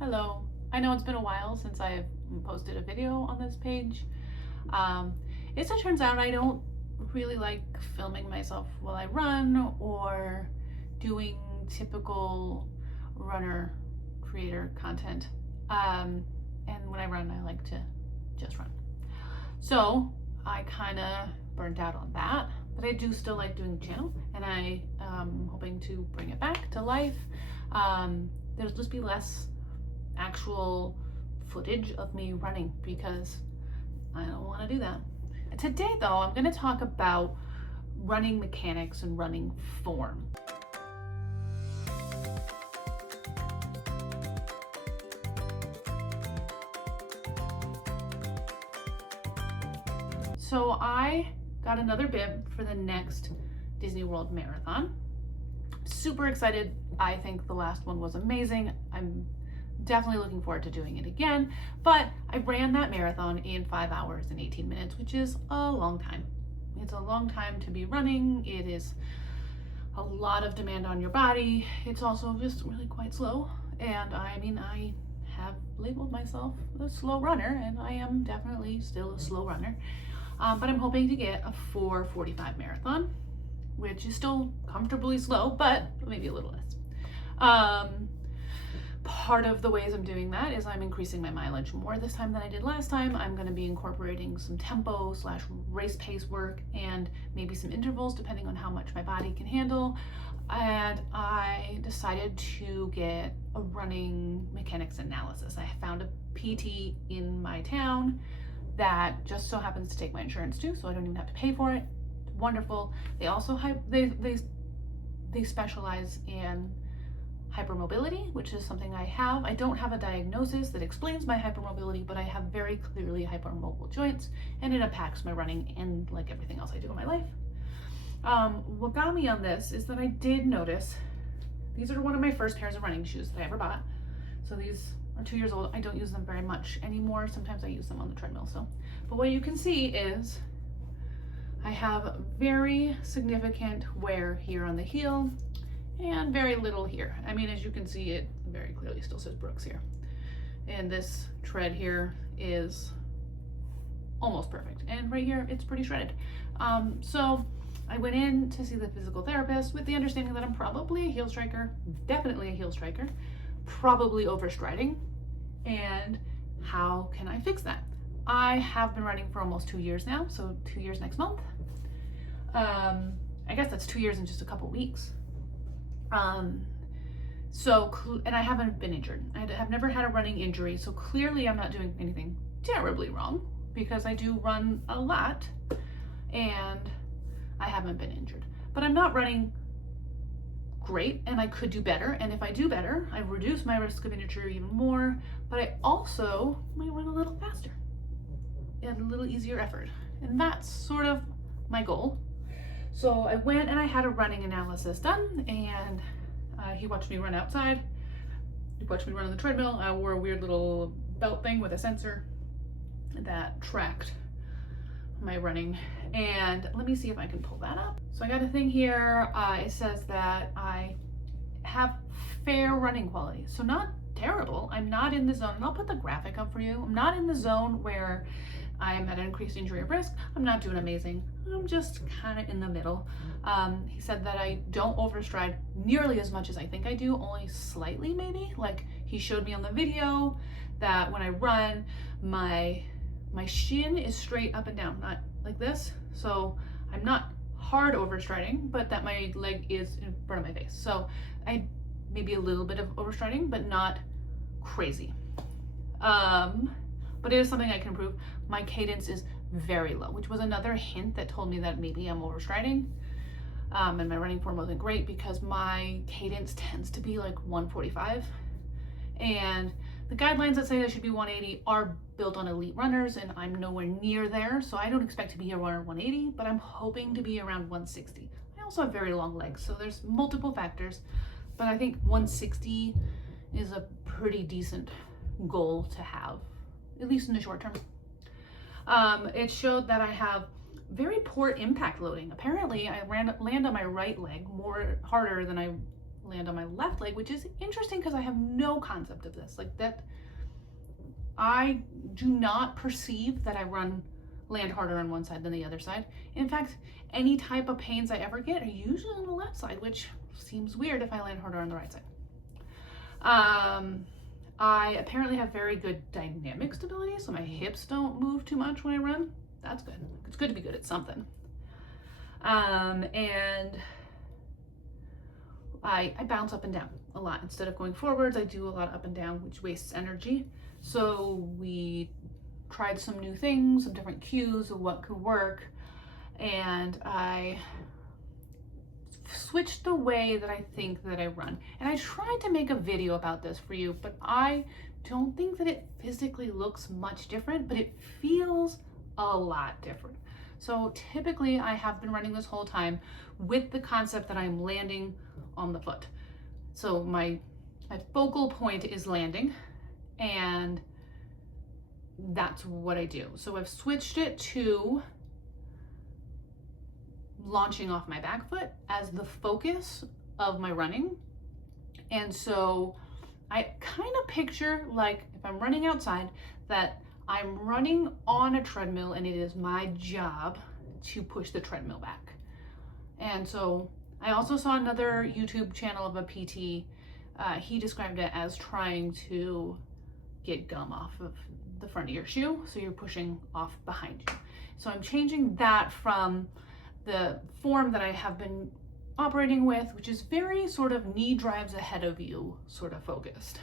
Hello. I know it's been a while since I've posted a video on this page. Um, as it turns out, I don't really like filming myself while I run or doing typical runner creator content. And when I run, I like to just run. So I kind of burnt out on that, but I do still like doing the channel, and I am hoping to bring it back to life. There'll just be less actual footage of me running because I don't want to do that. Today though, I'm going to talk about running mechanics and running form. So I got another bib for the next Disney World Marathon. Super excited. I think the last one was amazing. I'm definitely looking forward to doing it again, but I ran that marathon in 5 hours and 18 minutes, which is a long time. It's a long time to be running. It is a lot of demand on your body. It's also just really quite slow. And I mean, I have labeled myself a slow runner, and I am definitely still a slow runner. But I'm hoping to get a 4:45 marathon, which is still comfortably slow, but maybe a little less. Part of the ways I'm doing that is I'm increasing my mileage more this time than I did last time. I'm going to be incorporating some tempo / race pace work and maybe some intervals depending on how much my body can handle. And I decided to get a running mechanics analysis. I found a PT in my town that just so happens to take my insurance too, so I don't even have to pay for it. Wonderful. They also they specialize in hypermobility, which is something I have. I don't have a diagnosis that explains my hypermobility, but I have very clearly hypermobile joints, and it impacts my running and like everything else I do in my life. What got me on this is that I did notice these are one of my first pairs of running shoes that I ever bought. So these are 2 years old. I don't use them very much anymore. Sometimes I use them on the treadmill still. But what you can see is I have very significant wear here on the heel and very little here. I mean, as you can see, it very clearly still says Brooks here. And this tread here is almost perfect. And right here, it's pretty shredded. So I went in to see the physical therapist with the understanding that I'm probably a heel striker, definitely a heel striker, probably overstriding. And how can I fix that? I have been running for almost 2 years now, so 2 years next month. I guess that's 2 years in just a couple weeks. And I haven't been injured. I have never had a running injury, so clearly I'm not doing anything terribly wrong because I do run a lot and I haven't been injured. But I'm not running great, and I could do better. And if I do better, I reduce my risk of injury even more, but I also might run a little faster and a little easier effort. And that's sort of my goal. So I went and I had a running analysis done, and he watched me run outside. He watched me run on the treadmill. I wore a weird little belt thing with a sensor that tracked my running. And let me see if I can pull that up. So I got a thing here. It says that I have fair running quality. So not terrible. I'm not in the zone. And I'll put the graphic up for you. I'm not in the zone where I'm at an increased injury risk. I'm not doing amazing. I'm just kind of in the middle. He said that I don't overstride nearly as much as I think I do, only slightly maybe. Like he showed me on the video that when I run, my shin is straight up and down, not like this. So I'm not hard overstriding, but that my leg is in front of my face. So I maybe a little bit of overstriding, but not crazy. But it is something I can improve. My cadence is very low, which was another hint that told me that maybe I'm overstriding. And my running form wasn't great because my cadence tends to be like 145. And the guidelines that say I should be 180 are built on elite runners, and I'm nowhere near there. So I don't expect to be around 180, but I'm hoping to be around 160. I also have very long legs, so there's multiple factors, but I think 160 is a pretty decent goal to have, at least in the short term. It showed that I have very poor impact loading. Apparently I land on my right leg harder than I land on my left leg, which is interesting because I have no concept of this. Like that, I do not perceive that I land harder on one side than the other side. In fact, any type of pains I ever get are usually on the left side, which seems weird if I land harder on the right side. I apparently have very good dynamic stability, so my hips don't move too much when I run. That's good. It's good to be good at something. And I bounce up and down a lot. Instead of going forwards, I do a lot up and down, which wastes energy. So we tried some new things, some different cues of what could work, and I switched the way that I think that I run. And I tried to make a video about this for you, but I don't think that it physically looks much different, but it feels a lot different. So typically I have been running this whole time with the concept that I'm landing on the foot. So my focal point is landing, and that's what I do. So I've switched it to launching off my back foot as the focus of my running. And so I kind of picture, like, if I'm running outside, that I'm running on a treadmill and it is my job to push the treadmill back. And so I also saw another YouTube channel of a PT. He described it as trying to get gum off of the front of your shoe, so you're pushing off behind you. So I'm changing that from the form that I have been operating with, which is very sort of knee drives ahead of you sort of focused.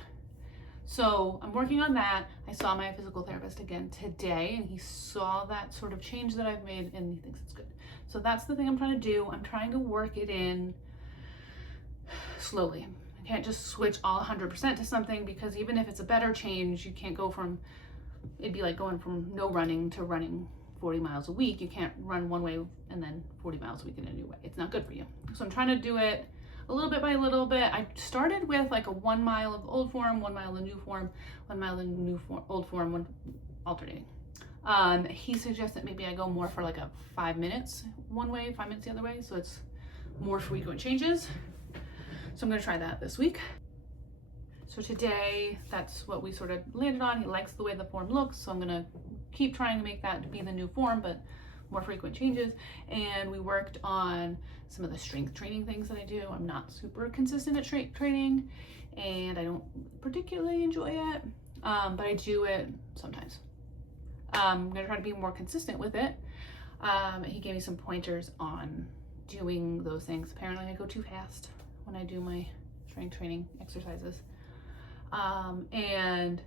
So I'm working on that. I saw my physical therapist again today, and he saw that sort of change that I've made, and he thinks it's good. So that's the thing I'm trying to do. I'm trying to work it in slowly. I can't just switch all 100% to something, because even if it's a better change, you can't go from, it'd be like going from no running to running 40 miles a week. You can't run one way and then 40 miles a week in a new way. It's not good for you. So I'm trying to do it a little bit by little bit. I started with like a 1 mile of old form, 1 mile of new form, 1 mile of new form, old form, one alternating. He suggests that maybe I go more for like a 5 minutes one way, 5 minutes the other way. So it's more frequent changes. So I'm gonna try that this week. So today, that's what we sort of landed on. He likes the way the form looks, so I'm gonna keep trying to make that be the new form, but more frequent changes. And we worked on some of the strength training things that I do. I'm not super consistent at strength training, and I don't particularly enjoy it, but I do it sometimes. I'm gonna try to be more consistent with it. He gave me some pointers on doing those things. Apparently I go too fast when I do my strength training exercises. And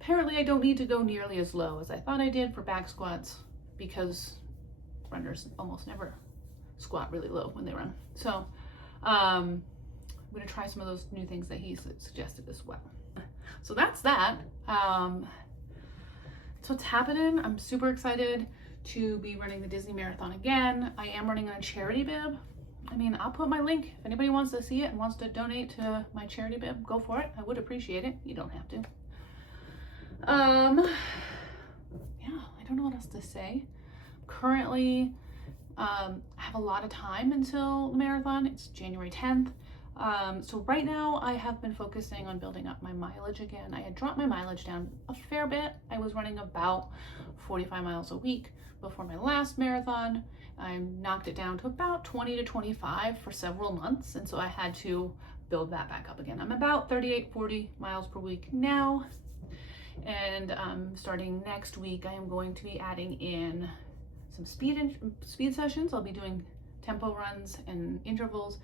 apparently I don't need to go nearly as low as I thought I did for back squats, because runners almost never squat really low when they run. So I'm gonna try some of those new things that he suggested as well. So that's that. So what's happening. I'm super excited to be running the Disney Marathon again. I am running on a charity bib. I mean, I'll put my link. If anybody wants to see it and wants to donate to my charity bib, go for it. I would appreciate it. You don't have to. Yeah, I don't know what else to say. Currently, I have a lot of time until the marathon. It's January 10th. So right now I have been focusing on building up my mileage again. I had dropped my mileage down a fair bit. I was running about 45 miles a week before my last marathon. I knocked it down to about 20 to 25 for several months, and so I had to build that back up again. I'm about 38, 40 miles per week now, and starting next week I am going to be adding in some speed sessions. I'll be doing tempo runs and intervals.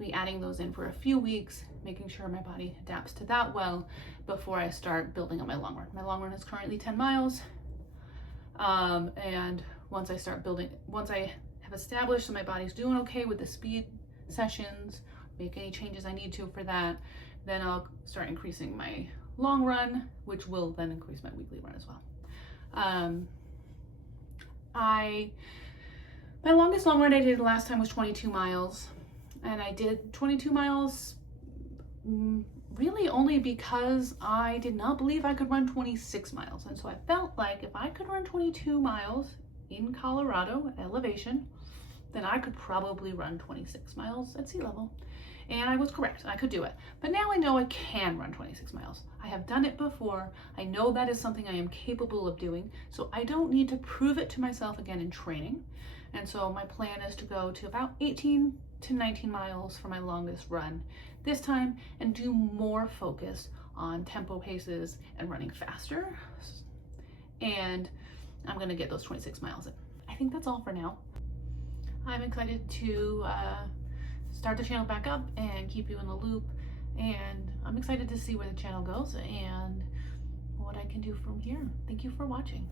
I'll be adding those in for a few weeks, making sure my body adapts to that well before I start building on my long run. My long run is currently 10 miles, and once I have established that my body's doing okay with the speed sessions, make any changes I need to for that, then I'll start increasing my long run, which will then increase my weekly run as well. My longest long run I did last time was 22 miles, and I did 22 miles really only because I did not believe I could run 26 miles. And so I felt like if I could run 22 miles in Colorado at elevation, then I could probably run 26 miles at sea level. And I was correct, I could do it. But now I know I can run 26 miles. I have done it before. I know that is something I am capable of doing, so I don't need to prove it to myself again in training. And so my plan is to go to about 18 to 19 miles for my longest run this time and do more focus on tempo paces and running faster. And I'm gonna get those 26 miles in. I think that's all for now. I'm excited to start the channel back up and keep you in the loop, and I'm excited to see where the channel goes and what I can do from here. Thank you for watching.